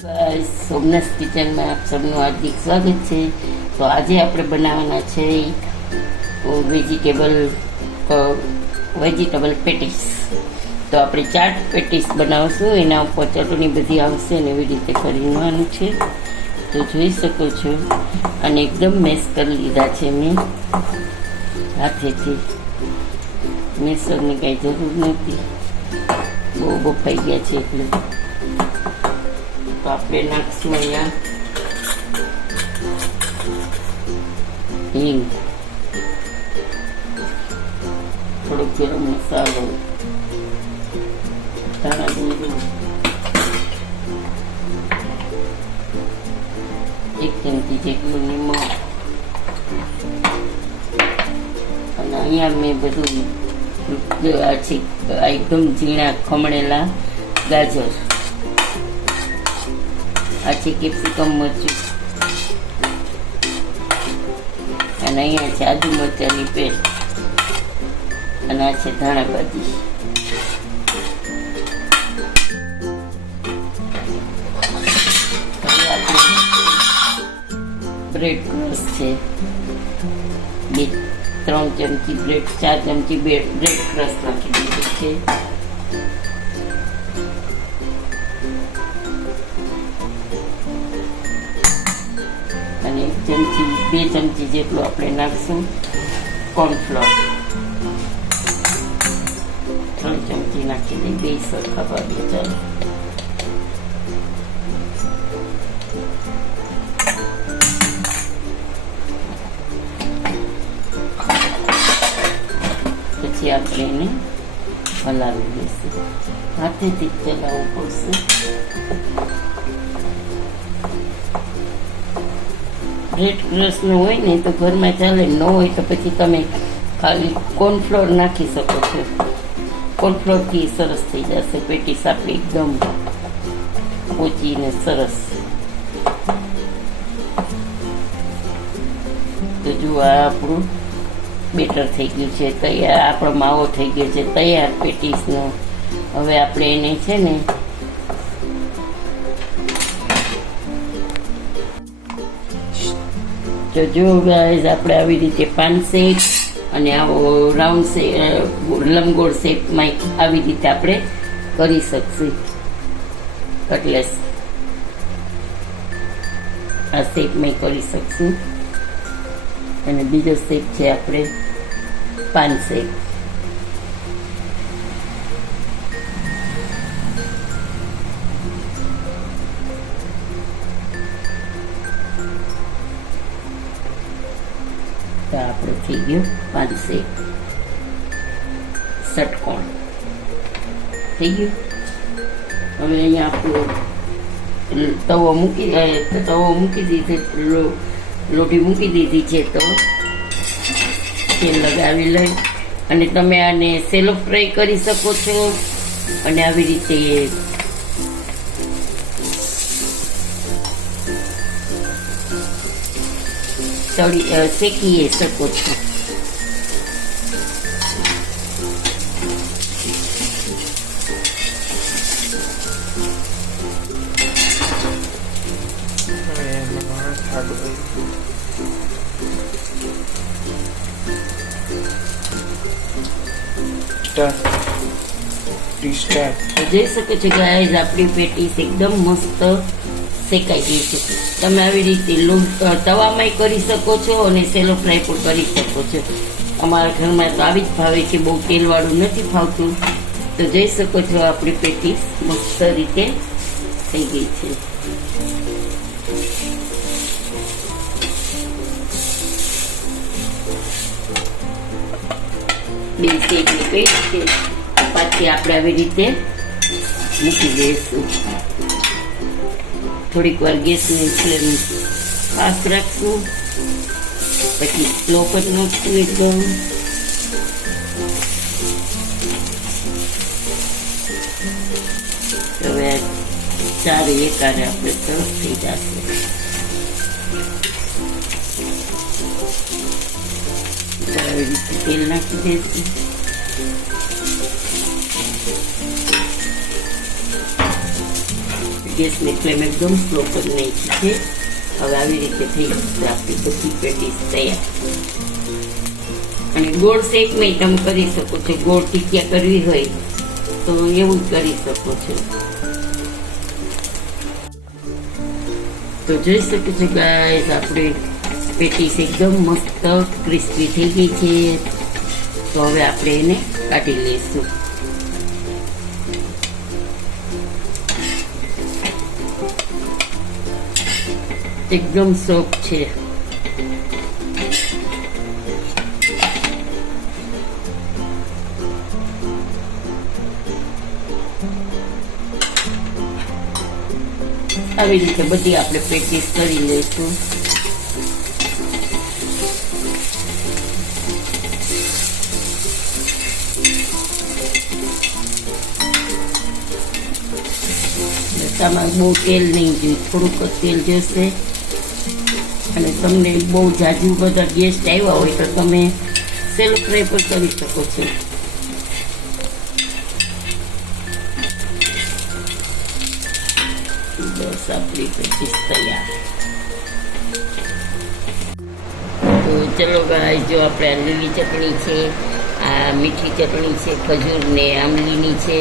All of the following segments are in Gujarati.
સોમનાથ કિચનમાં આપ સૌનું હાર્દિક સ્વાગત છે. તો આજે આપણે બનાવવાના છે વેજીટેબલ વેજીટેબલ પેટીસ. તો આપણે ચાટ પેટીસ બનાવશું, એના ઉપર ચટણી બધી આવશે ને એવી રીતે કરવાનું છે. તો જોઈ શકો છો, અને એકદમ મેસ કરી લીધા છે મેં હાથેથી. મેસરની કાંઈ જરૂર નથી બહુ બફાઈ ગયા છે એટલે. તો આપણે નાખશું અહીંયા હિંગ થોડોક ગરમ મસાલો ધાણા જીરું એક ચમચી જેટલું નિમક અને અહીંયા મેં બધું આ છે એકદમ ઝીણા ખમણેલા ગાજર આ છે કેપ્સિકમ મરચું અને અહીંયા છે આદુ મરચાની પેસ્ટ. અને આ છે ધાણા ભાજી બ્રેડ ક્રશ છે. બે, ત્રણ ચમચી બ્રેડ, ચાર ચમચી બ્રેડ ક્રશ નાખી દીધું છે. ચમચી બે ચમચી જેટલું આપણે નાખશું કોર્નફ્લોર ત્રણ ચમચી નાખી દઈએ, બે સરખા ભાગે ચાલો. પછી આપણે એને હલાવી દઈશું. હાથેથી ચલાવવું પડશે. બ્રેડ ક્રશ હોય ને તો ઘરમાં ચાલે, ન હોય તો પછી તમે ખાલી કોર્નફ્લોર નાખી શકો છો. કોર્નફ્લોરથી સરસ થઈ જશે પેટીસ આપી એકદમ પોચીને સરસ. તો જુઓ આ આપણું બેટર થઈ ગયું છે, તૈયાર, આપણો માવો થઈ ગયો છે, તૈયાર પેટીસનો. હવે આપણે એને છે ને તો જો ગાઈઝ આપણે આવી રીતે પાન શેક અને આવો રાઉન્ડ શેપ લંબગોળ શેપમાં આવી રીતે આપણે કરી શકશું. કટલેસ આ શેપમાં કરી શકશું. અને બીજો શેપ છે આપણે પાન શેપ થઈ ગયું પાંચસે ષટકોણ થઈ ગયું? હવે અહીંયા આપણું તવો મૂકી તવો મૂકી દીધી લોટી મૂકી દીધી છે તો. તેલ લગાવી લઈ. અને તમે આને સેલો ફ્રાય કરી શકો છો. અને આવી રીતે અ, શેકી શકો છો જોઈ શકો છો કે આપણી પેટીસ એકદમ મસ્ત શેકાઈ ગઈ છે. તમે આવી રીતે તવામાં કરી શકો છો અને સેલો ફ્રાય પણ કરી શકો છો. અમારા ઘરમાં તો આવી જ ભાવે છે, બહુ તેલવાળું નથી ફાવતું. તો જઈ શકો છો આપણી પેટીસ મસ્ત રીતે થઈ ગઈ છે. બે સેજની પેટ છે. પાછી આપણે આવી રીતે મૂકી દઈશું. થોડીક વાર ગેસની ફ્લેમ ફાસ્ટ રાખશું પછી સ્લો પર નાખશું એકદમ. હવે ચારે એકારે આપણે સરસ થઈ જશે. તેલ નાખી દઈશું ગેસની ફ્લેમ એકદમ સ્લો કરી નાખી છે હવે આવી રીતે થઈ જશે આપણી બધી પેટીસ તૈયાર. અને ગોળ શેકમાં તમે કરી શકો છો, ગોળ ટીકિયા કરવી હોય તો એવું કરી શકો છો. તો જોઈ શકો છો ગાઈસ આપણે પેટીસ એકદમ મસ્ત ક્રિસ્પી થઈ ગઈ છે. તો હવે આપણે એને કાઢી લઈશું. એકદમ સોફ્ટ છે. આવી રીતે બધી આપણે પ્રેક્ટિસ કરી લઈશું. તમારે બહુ તેલ નહીં જોઈએ, થોડુંક તેલ જશે. અને તમને બહુ જાજુ બધા ગેસ્ટ આવ્યા હોય તો તમે સેલ્ફ ફ્રાય કરી શકો છો. બસ આપણી પેટીસ તૈયાર તો ચલો ગાય જો આપણે આ લીલી ચટણી છે, આ મીઠી ચટણી છે, ખજૂર ને આંબલીની છે,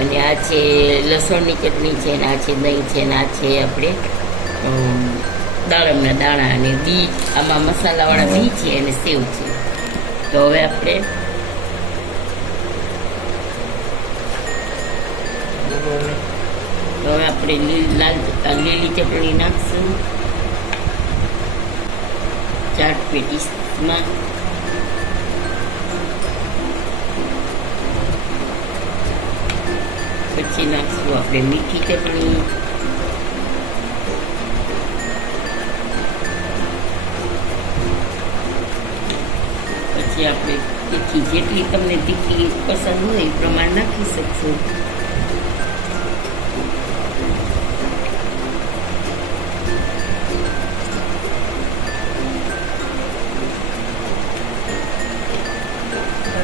અને આ છે લસણની ચટણી છે, અને આ છે દહીં છે, અને આ છે આપણે દાડમના દાણા અને બી આમાં મસાલાવાળા બી છે અને સેવ છે. તો હવે આપણે તો હવે આપણે લીલી લાલ લીલી ચટણી નાખશું. ચાટ પેટીસમાં. પછી નાખશું આપણે મીઠી ચટણી. પછી આપણે તીખી જેટલી તમને તીખી પસંદ હોય એ પ્રમાણે નાખી શકશો.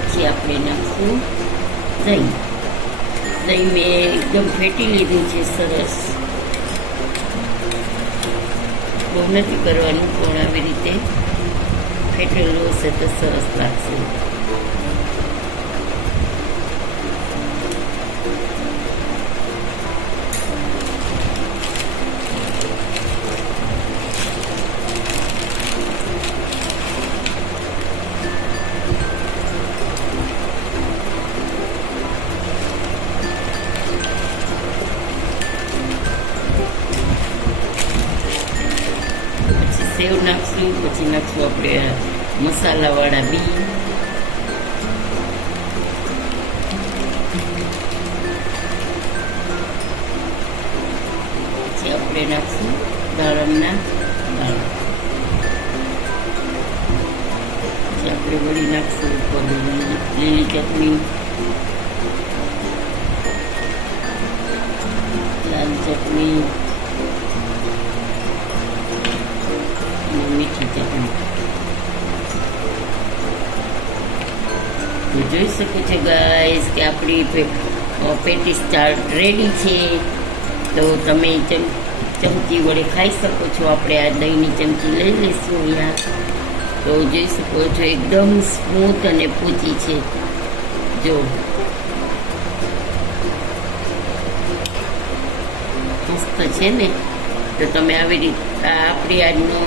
પછી આપણે નાખશું દહીં. દહીં મેં એકદમ ફેટી લીધું છે, સરસ. બહુ નથી કરવાનું પણ આવી રીતે. ફેટેલું હશે તો સરસ લાગશે સેવ નાખશું પછી નાખશું આપણે મસાલાવાળા બી પછી આપણે નાખશું દાડમના દાણા પછી આપણે વળી નાખશું ઉપર લીલી લીલી ચટણી લાલ ચટણી જોઈ શકો છો ગાઈસ કે આપણી પેટીસ ચાટ રેડી છે. તો તમે ચમ ચમચી વડે ખાઈ શકો છો. આપણે આ દહીંની ચમચી લઈ લઈશું અહીંયા. તો જોઈ શકો છો, એકદમ સ્મૂથ અને પૂચી છે. જો. મસ્ત છે ને? તો તમે આવી રીતે આપણી આજનો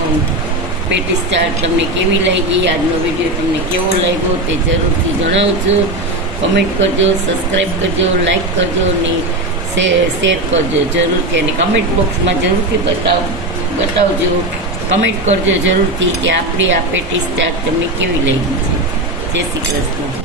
પેટીસ ચાટ તમને કેવી લાગી, આજનો વીડિયો તમને કેવો લાગ્યો તે જરૂરથી જણાવજો. કમેન્ટ કરજો સબસ્ક્રાઈબ કરજો લાઈક કરજો અને શેર કરજો જરૂરથી અને કમેન્ટ બોક્સમાં જરૂરથી બતાવ, બતાવજો. કમેન્ટ કરજો જરૂરથી કે આપણી આ પેટીસ ચાટ તમને કેવી લાગી છે. જય શ્રી કૃષ્ણ.